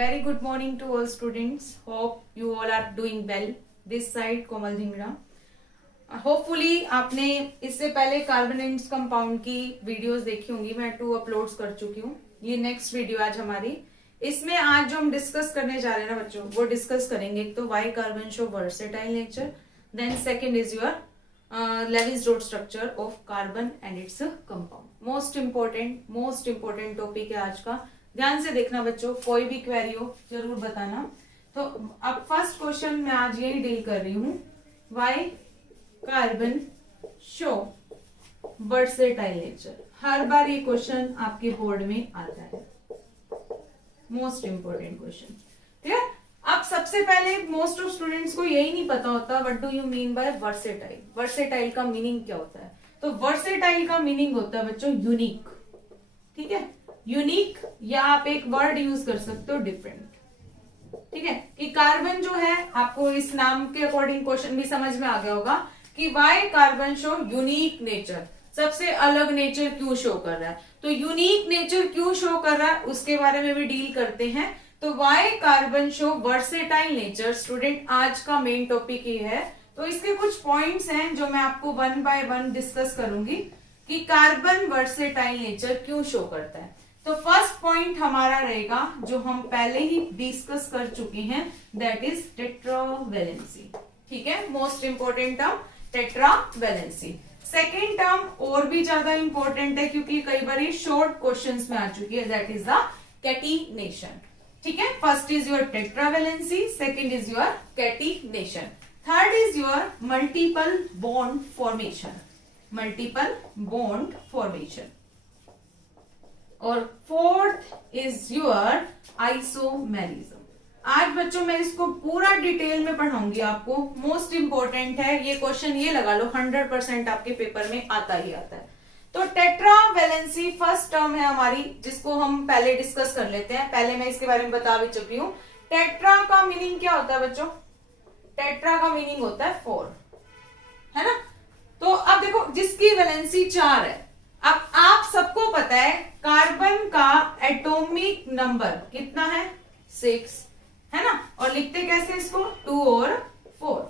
Very good morning to all students. Hope you all are doing well. This side Komal Dhingra. Hopefully आपने इससे पहले carbonates compound की videos देखी होंगी. मैं 2 अपलोड्स कर चुकी हूँ. ये नेक्स्ट वीडियो आज हमारी. इसमें आज जो हम डिस्कस करने जा रहे हैं ना बच्चों, वो डिस्कस करेंगे. एक तो why carbon show versatile nature, then second is your Lewis dot structure of carbon and its compound. Most important topic है आज का. ध्यान से देखना बच्चों, कोई भी क्वेरी हो जरूर बताना. तो अब फर्स्ट क्वेश्चन मैं आज यही डील कर रही हूँ. Why carbon show versatile nature. हर बार ये क्वेश्चन आपके बोर्ड में आता है. Most important question. ठीक है. अब सबसे पहले मोस्ट ऑफ स्टूडेंट्स को यही नहीं पता होता what do you mean by versatile. Versatile का मीनिंग क्या होता है? तो वर्सेटाइल का मीनिंग होता है बच्चों यूनिक. ठीक है, यूनिक, या आप एक वर्ड यूज कर सकते हो डिफरेंट. ठीक है, कि कार्बन जो है, आपको इस नाम के अकॉर्डिंग क्वेश्चन भी समझ में आ गया होगा कि why carbon show unique nature. सबसे अलग नेचर क्यों शो कर रहा है, तो यूनिक नेचर क्यों शो कर रहा है उसके बारे में भी डील करते हैं. तो why carbon show versatile nature student आज का मेन टॉपिक ही है. तो इसके कुछ पॉइंट्स हैं जो मैं आपको 1 बाय 1 डिस्कस करूंगी कि कार्बन वर्सेटाइल नेचर क्यों शो करता है. तो फर्स्ट पॉइंट हमारा रहेगा जो हम पहले ही डिस्कस कर चुके हैं, दैट इज टेट्रावैलेंसी. ठीक है, most important term tetravalency. Second term और भी ज्यादा इंपॉर्टेंट है क्योंकि कई बार शॉर्ट क्वेश्चंस में आ चुकी है, दैट इज द कैटिनेशन. ठीक है, first is your tetravalency, second is your catenation, third is your multiple bond formation. Multiple bond formation. और फोर्थ इज योर आइसोमेरिज्म. आज बच्चों मैं इसको पूरा डिटेल में पढ़ाऊंगी आपको. मोस्ट इंपोर्टेंट है ये क्वेश्चन, ये लगा लो 100% आपके पेपर में आता ही आता है. तो टेट्रावैलेंसी फर्स्ट टर्म है हमारी, जिसको हम पहले डिस्कस कर लेते हैं. पहले मैं इसके बारे में बता भी चुकी हूँ. टेट्रा का मीनिंग क्या होता है बच्चों? टेट्रा का मीनिंग होता है 4, है ना. तो अब देखो, जिसकी वैलेंसी 4 है. अब आप सबको पता है कार्बन का एटॉमिक नंबर कितना है? 6, है ना. और लिखते कैसे इसको? 2 और 4.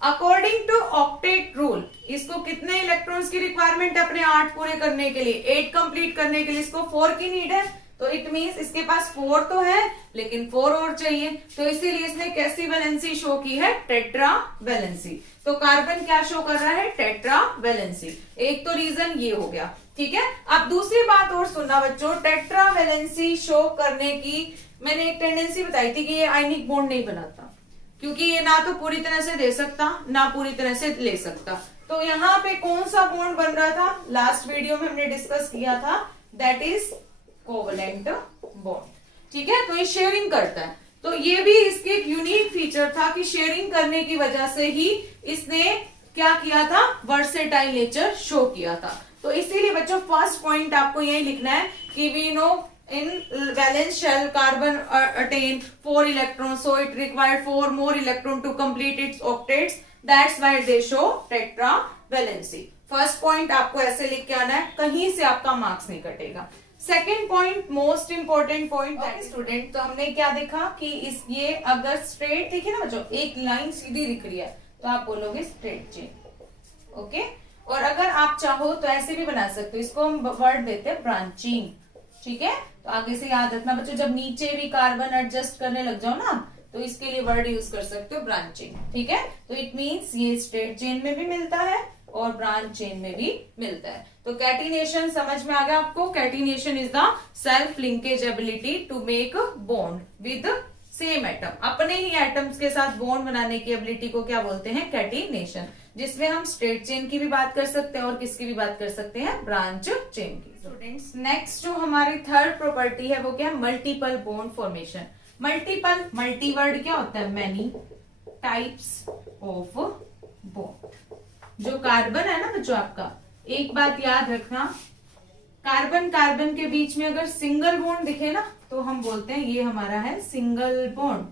अकॉर्डिंग टू ऑक्टेट रूल इसको कितने इलेक्ट्रॉन्स की रिक्वायरमेंट है अपने 8 पूरे करने के लिए? 8 कंप्लीट करने के लिए इसको 4 की नीड है. तो इट मींस इसके पास 4 तो है लेकिन 4 और चाहिए. तो इसीलिए इसने कैसी वैलेंसी शो की है? टेट्रावैलेंसी. तो कार्बन क्या शो कर रहा है? टेट्रावैलेंसी. एक तो रीजन ये हो गया. ठीक है. अब दूसरी बात और सुनना बच्चों, टेट्रावैलेंसी शो करने की मैंने एक टेंडेंसी बताई थी कि ये आयनिक बॉन्ड नहीं बनाता, क्योंकि ये ना तो पूरी तरह से दे सकता ना पूरी तरह से ले सकता. तो यहाँ पे कौन सा बॉन्ड बन रहा था? लास्ट वीडियो में हमने डिस्कस किया था, दैट इज कोवलेंट बॉन्ड. ठीक है, तो ये शेयरिंग करता है. तो ये भी इसके एक यूनिक फीचर था कि शेयरिंग करने की वजह से ही इसने क्या किया था? वर्सेटाइल नेचर शो किया था. तो इसीलिए बच्चों फर्स्ट पॉइंट आपको यही लिखना है कि we know in valence shell carbon attain 4 electrons, so it required 4 more electron to complete its octets. That's why they show tetravalency. First point आपको ऐसे लिख के आना है, कहीं से आपका मार्क्स नहीं कटेगा. Second point most important point student. तो हमने क्या देखा कि इस ये अगर स्ट्रेट देखिए ना बच्चों, एक लाइन सीधी दिख रही है तो आप बोलोगे स्ट्रेट चेन. ओके. और अगर आप चाहो तो ऐसे भी बना सकते हो. इसको हम वर्ड देते हैं ब्रांचिंग. ठीक है, तो आगे से याद रखना बच्चों, जब नीचे भी कार्बन एडजस्ट करने लग जाओ ना तो इसके लिए वर्ड यूज कर सकते हो ब्रांचिंग. ठीक है, तो इट मींस ये स्ट्रेट चेन में भी मिलता है और ब्रांच चेन में भी मिलता है. तो कैटिनेशन समझ में आ गया आपको? Catenation is the self linkage ability to make bond with same atom. अपने ही एटम्स के साथ बॉन्ड बनाने की एबिलिटी को क्या बोलते हैं? कैटिनेशन. जिसमें हम स्ट्रेट चेन की भी बात कर सकते हैं और किसकी भी बात कर सकते हैं? ब्रांच चेन की. स्टूडेंट्स नेक्स्ट जो हमारी थर्ड प्रॉपर्टी है वो क्या है? Multiple bond formation. Multiple, multi word क्या होता है? Many types of bond. जो कार्बन है ना बच्चों आपका, एक बात याद रखना, कार्बन कार्बन के बीच में अगर सिंगल बॉन्ड दिखे ना तो हम बोलते हैं ये हमारा है सिंगल बॉन्ड.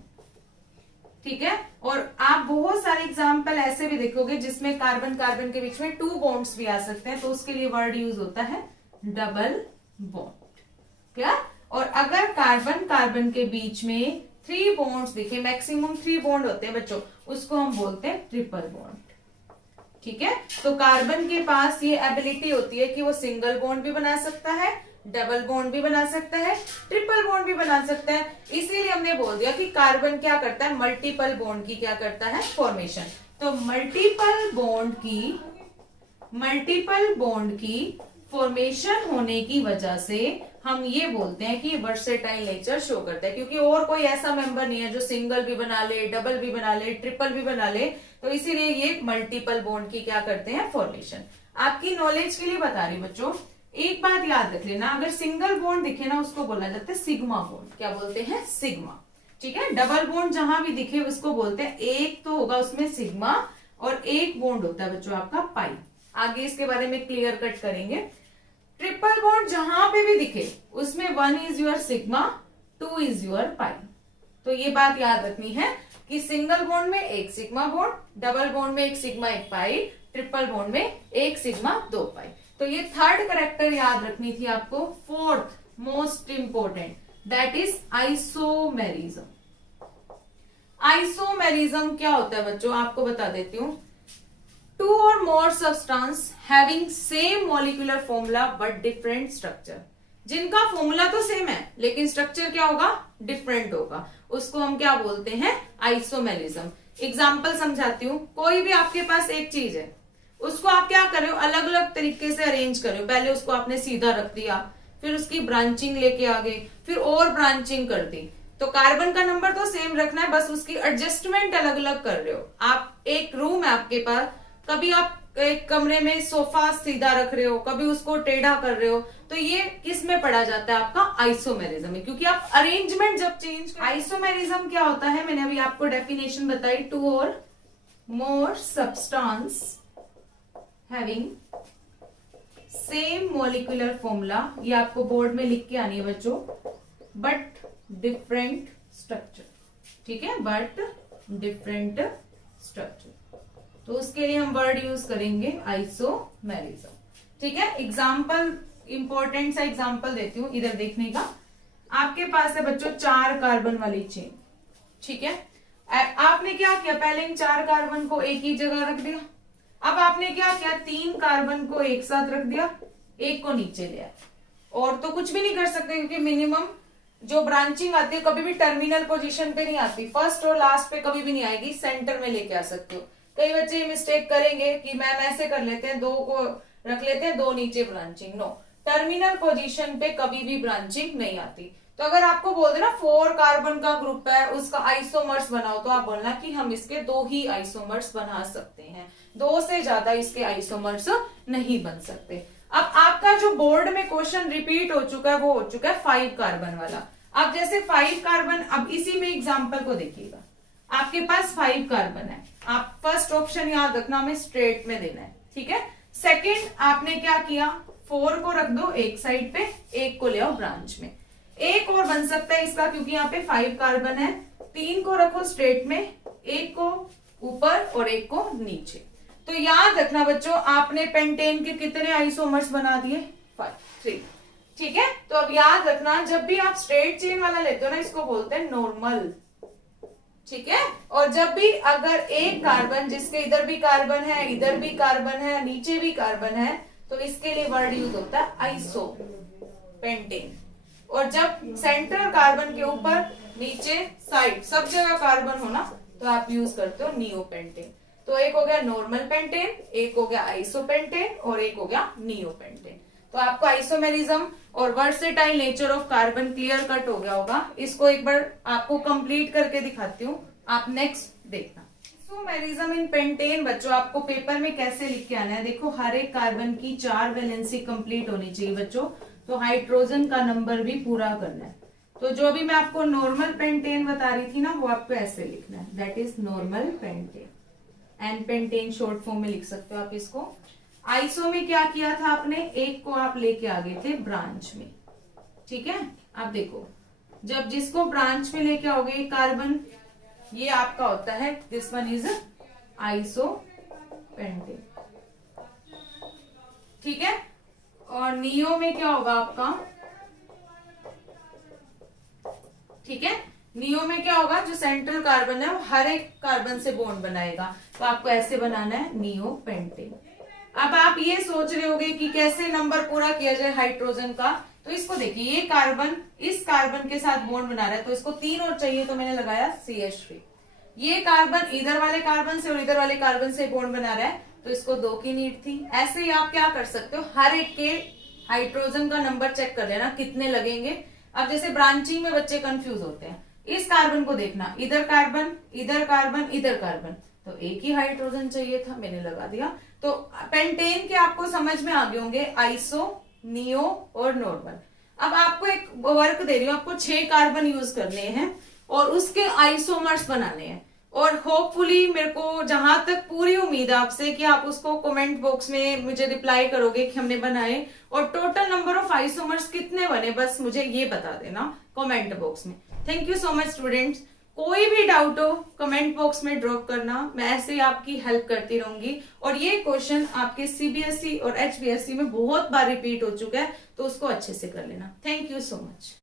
ठीक है, और आप बहुत सारे एग्जाम्पल ऐसे भी देखोगे जिसमें कार्बन कार्बन के बीच में 2 बॉन्ड्स भी आ सकते हैं, तो उसके लिए वर्ड यूज होता है डबल बॉन्ड. क्या? और अगर कार्बन कार्बन के बीच में 3 बॉन्ड्स दिखे, मैक्सिमम 3 बॉन्ड होते हैं बच्चों, उसको हम बोलते हैं ट्रिपल बॉन्ड। ठीक है, तो कार्बन के पास ये एबिलिटी होती है कि वो सिंगल बॉन्ड भी बना सकता है, डबल बॉन्ड भी बना सकता है, ट्रिपल बॉन्ड भी बना सकता है। इसीलिए हमने बोल दिया कि कार्बन क्या करता है, मल्टीपल बॉन्ड की क्या करता है, फॉर्मेशन। तो मल्टीपल बॉन्ड की फॉर्मेशन होने की वजह से हम ये बोलते हैं कि वर्सेटाइल नेचर शो करता है, क्योंकि और कोई ऐसा मेंबर नहीं है जो सिंगल भी बना ले, डबल भी बना ले, ट्रिपल भी बना ले। तो इसीलिए ये मल्टीपल बॉन्ड की क्या करते हैं, फॉर्मेशन। आपकी नॉलेज के लिए बता रही बच्चों, एक बात याद रख लेना, अगर सिंगल बॉन्ड दिखे ना उसको बोला जाता है सिग्मा बॉन्ड। क्या बोलते हैं, सिग्मा। ठीक है, डबल बॉन्ड जहां भी दिखे उसको बोलते हैं, एक तो होगा उसमें सिग्मा और एक बॉन्ड होता है बच्चों आपका पाई। आगे इसके बारे में क्लियर कट करेंगे। ट्रिपल बॉन्ड जहां पे भी दिखे उसमें 1 is your sigma, 2 is your pi. तो ये बात याद रखनी है कि सिंगल बॉन्ड में एक सिग्मा बॉन्ड, डबल बॉन्ड में एक सिग्मा एक पाई, ट्रिपल बॉन्ड में एक सिग्मा 2 पाई। तो ये थर्ड कैरेक्टर याद रखनी थी आपको। Fourth most important, that is isomerism. Isomerism क्या होता है बच्चों, आपको बता देती हूँ। 2 or more substance having same molecular formula but different structure, जिनका फॉर्मूला तो सेम है लेकिन स्ट्रक्चर क्या होगा, डिफरेंट होगा, उसको हम क्या बोलते हैं, आइसोमेरिज्म। एग्जाम्पल समझाती हूँ। कोई भी आपके पास एक चीज है, उसको आप क्या कर रहे हो, अलग अलग तरीके से अरेंज कर रहे हो। पहले उसको आपने सीधा रख दिया, फिर उसकी ब्रांचिंग लेके आ गए, फिर और ब्रांचिंग कर दी। तो कार्बन का नंबर तो सेम रखना है, बस उसकी एडजस्टमेंट अलग अलग कर रहे हो। आप एक रूम है आपके पास, कभी आप एक कमरे में सोफा सीधा रख रहे हो, कभी उसको टेढ़ा कर रहे हो, तो ये किस में पढ़ा जाता है, आपका आइसोमेरिज्म में, क्योंकि आप अरेंजमेंट जब चेंज कर। आइसोमेरिज्म क्या होता है, मैंने अभी आपको डेफिनेशन बताई। 2 or more substance having same molecular formula, ये आपको बोर्ड में लिख के आनी है बच्चों, बट डिफरेंट स्ट्रक्चर। ठीक है, बट डिफरेंट स्ट्रक्चर। तो उसके लिए हम वर्ड यूज करेंगे आइसोमेरिज्म। ठीक है, एग्जाम्पल, इंपॉर्टेंट सा एग्जाम्पल देती हूँ इधर देखने का। आपके पास है बच्चों 4 कार्बन वाली चेन। ठीक है, आपने क्या किया, पहले इन 4 कार्बन को एक ही जगह रख दिया। अब आपने क्या किया, 3 कार्बन को एक साथ रख दिया, एक को नीचे लिया। और तो कुछ भी नहीं कर सकते, क्योंकि मिनिमम जो ब्रांचिंग आती है कभी भी टर्मिनल पोजीशन पे नहीं आती, फर्स्ट और लास्ट पे कभी भी नहीं आएगी, सेंटर में लेके आ सकते हो। कई बच्चे मिस्टेक करेंगे कि मैम ऐसे कर लेते हैं, 2 को रख लेते हैं, 2 नीचे ब्रांचिंग। नो, टर्मिनल पोजीशन पे कभी भी ब्रांचिंग नहीं आती। तो अगर आपको बोल देना 4 कार्बन का ग्रुप है, उसका आइसोमर्स बनाओ, तो आप बोलना कि हम इसके 2 ही आइसोमर्स बना सकते हैं, 2 से ज्यादा इसके आइसोमर्स नहीं बन सकते। अब आपका जो बोर्ड में क्वेश्चन रिपीट हो चुका है वो हो चुका है 5 कार्बन वाला। अब जैसे 5 कार्बन, अब इसी में एग्जाम्पल को देखिएगा। आपके पास 5 कार्बन है, आप फर्स्ट ऑप्शन याद रखना, हमें स्ट्रेट में देना है। ठीक है, सेकंड आपने क्या किया, 4 को रख दो एक साइड पे, एक को ले आओ ब्रांच में। एक और बन सकता है इसका, क्योंकि यहाँ पे 5 कार्बन है, 3 को रखो स्ट्रेट में, एक को ऊपर और एक को नीचे। तो याद रखना बच्चों, आपने पेंटेन के कितने आइसोमर्स बना दिए, 3। ठीक है, तो अब याद रखना, जब भी आप स्ट्रेट चेन वाला लेते हो ना, इसको बोलते हैं नॉर्मल। ठीक है, और जब भी अगर एक कार्बन, जिसके इधर भी कार्बन है, इधर भी कार्बन है, नीचे भी कार्बन है, तो इसके लिए वर्ड यूज होता है आइसो पेंटेन। और जब सेंटर कार्बन के ऊपर, नीचे, साइड, सब जगह कार्बन हो ना, तो आप यूज करते हो नियोपेंटेन। तो एक हो गया नॉर्मल पेंटेन, एक हो गया आइसोपेंटेन और एक हो गया नियोपेंटेन। तो आपको आइसोमेरिज्म और versatile nature of carbon clear cut हो गया होगा। इसको एक बार आपको कंप्लीट करके दिखाती हूँ, आप नेक्स्ट देखना। आइसोमेरिज्म इन पेंटेन बच्चों आपको पेपर में कैसे लिख के आना है, देखो हर एक कार्बन की 4 वैलेंसी कंप्लीट होनी चाहिए बच्चों, तो हाइड्रोजन का नंबर भी पूरा करना है। तो जो भी मैं आपको नॉर्मल पेंटेन बता रही थी ना, वो आपको ऐसे लिखना है, that is normal pentane, and pentane short form में लिख सकते हो आप इसको। आइसो में क्या किया था आपने, एक को आप लेके आ गए थे ब्रांच में। ठीक है, आप देखो, जब जिसको ब्रांच में लेके आओगे कार्बन, ये आपका होता है, this one is iso pentane. ठीक है, और नियो में क्या होगा आपका, ठीक है। नियो में क्या होगा, जो सेंट्रल कार्बन है वो हर एक कार्बन से बॉन्ड बनाएगा, तो आपको ऐसे बनाना है नियो पेंटेन। अब आप ये सोच रहे होगे कि कैसे नंबर पूरा किया जाए हाइड्रोजन का, तो इसको देखिए, ये कार्बन इस कार्बन के साथ बॉन्ड बना रहा है, तो इसको 3 और चाहिए, तो मैंने लगाया CH3। ये कार्बन इधर वाले कार्बन से और इधर वाले कार्बन से बॉन्ड बना रहा है, तो इसको 2 की नीड थी। ऐसे ही आप क्या कर सकते हो, हर एक के हाइड्रोजन का नंबर चेक कर लेना कितने लगेंगे। अब जैसे ब्रांचिंग में बच्चे कंफ्यूज होते हैं, इस कार्बन को देखना, इधर कार्बन इधर कार्बन इधर कार्बन, तो एक ही हाइड्रोजन चाहिए था, मैंने लगा दिया। तो पेंटेन के आपको समझ में आ गए होंगे, आइसो, नियो और नॉर्मल। अब आपको एक वर्क दे रही हूँ, आपको 6 कार्बन यूज करने हैं और उसके आइसोमर्स बनाने हैं, और होपफुली मेरे को जहां तक पूरी उम्मीद है आपसे कि आप उसको कमेंट बॉक्स में मुझे रिप्लाई करोगे कि हमने बनाए, और टोटल नंबर ऑफ आइसोमर्स कितने बने बस मुझे ये बता देना कमेंट बॉक्स में। Thank you so much students. कोई भी डाउट हो कमेंट बॉक्स में ड्रॉप करना, मैं ऐसे ही आपकी हेल्प करती रहूंगी। और ये क्वेश्चन आपके CBSE और HBSE में बहुत बार रिपीट हो चुका है, तो उसको अच्छे से कर लेना। Thank you so much.